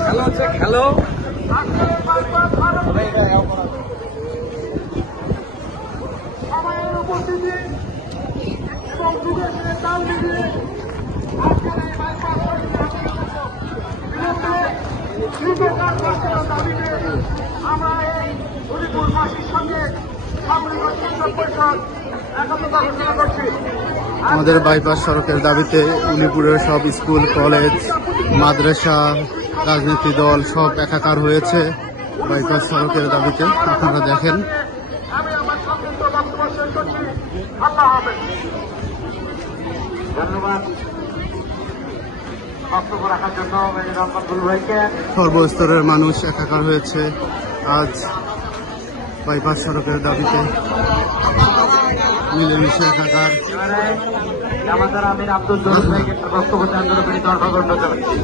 খেলো হচ্ছে খেলো সময়ের উপস্থিতি এবং যুগের তাল মিলিয়ে আজকের এই বাইপাস দাবিতে আমরা এই হরিপুরবাসীর সঙ্গে সামরিক চিকিৎসক পরিষদ একত্রতা ঘোষণা করছি। আমাদের বাইপাস সড়কের দাবিতে উলিপুরের সব স্কুল, কলেজ, মাদ্রাসা, রাজনীতি দল সব একাকার হয়েছে বাইপাস সড়কের দাবিতে। আপনারা দেখেন। আমি আমার সংক্ষিপ্ত বক্তব্য শেষ করছি। আল্লাহ হাফেজ। ধন্যবাদ বক্তব্য রাখার জন্য ভাইকে। সর্বস্তরের মানুষ একাকার হয়েছে আজ বাইপাস সড়কের দাবিতে, মিলেমিশে একাকার। আমাদের আমির আব্দুল জলিল ভাইকে বক্তব্য দেওয়ার জন্য তিনি দরকার করতে চাচ্ছি।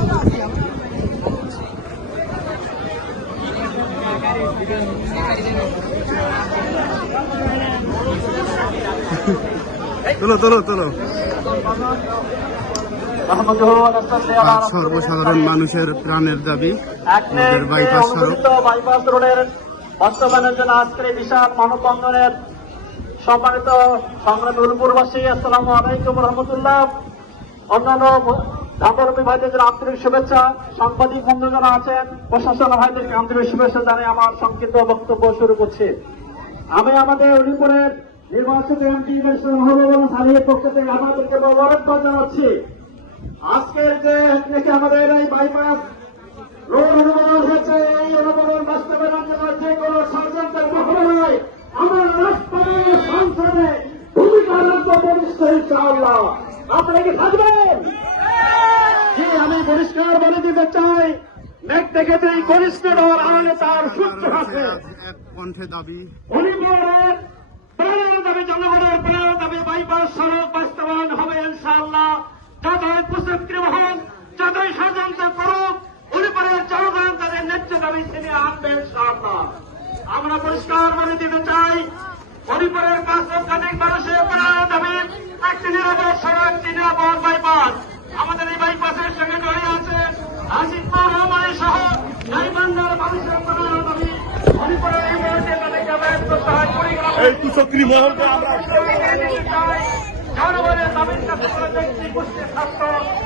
তোলো তোলো তোলো। আজ সর্বসাধারণ মানুষের প্রাণের দাবি আমাদের বাইপাস সড়ক। বাইপাস রোডের বাস্তবায়নের জন্য আজকের এই বিশাল মানববন্ধনের সম্মানিত সংগ্রামী উলিপুরবাসী, আসসালামু আলাইকুম রহমতুল্লাহ। অন্যান্য ধর্মাবলম্বী ভাইদের আন্তরিক শুভেচ্ছা, সাংবাদিক বন্ধু যারা আছেন, প্রশাসন ভাইদেরকে আন্তরিক শুভেচ্ছা জানিয়ে আমার সংক্ষিপ্ত বক্তব্য শুরু করছি। আমি আমাদের উলিপুরের নির্বাচিত এমপি মহবুবুল সালিমের পক্ষ থেকে আমাদেরকে মোবারকবাদ জানাচ্ছি। আজকের যে আমাদের এই বাইপাস রোড অনুমোদন হয়েছে, এই অনুমোদন বাস্তবায়নের জন্য যে কোনো ষড়যন্ত্রের মোকাবেলায় আমার রাষ্ট্রীয় সংসদে ভূমিকা রাখবো বরিষ্ঠ ইনশাআল্লাহ। আপনারা কি থাকবেন? জি, আমি পরিষ্কার বলে দিতে চাই, মেঘ থেকে যে কনিষ্ঠ দল আনলে তার সূত্র আছে। কণ্ঠে দাবি উলিপুরের প্রাণের দাবি, জনগণের প্রাণের দাবি বাইপাস সড়ক বাস্তবায়ন হবে ইনশাআল্লাহ। যতই কুচক্রী হন, যতই ষড়যন্ত্র করুক, উলিপুরের জনগণ তাদের ন্যায্য দাবি ছিনিয়ে আনবে ইনশাআল্লাহ। আমরা পরিষ্কার বলে দিতে চাই, উলিপুরের 5 লক্ষাধিক মানুষের প্রাণের দাবি একটি নিরাপদ সড়ক, একটি নিরাপদ বাইপাস। আমাদের এই বাইপাসের সঙ্গে জড়িয়ে আছে আসিফপুর রহমানী সহ গাইবান্ধার মানুষের প্রাণের দাবি। উলিপুরের এই মুহূর্তে তাদেরকে ব্যয় করতে হয় এই কুচক্রী মহলকে আমরা জনগণের দাবির কাছে কোনো ব্যক্তি গোষ্ঠী স্বার্থ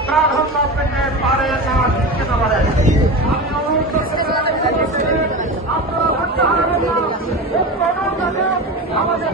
প্রাধান্য পেতে পারে না, পেতে পারে। আমি অনুরোধ করতে চাই, আপনারা ভাবতে হারাবেন না। আমাদের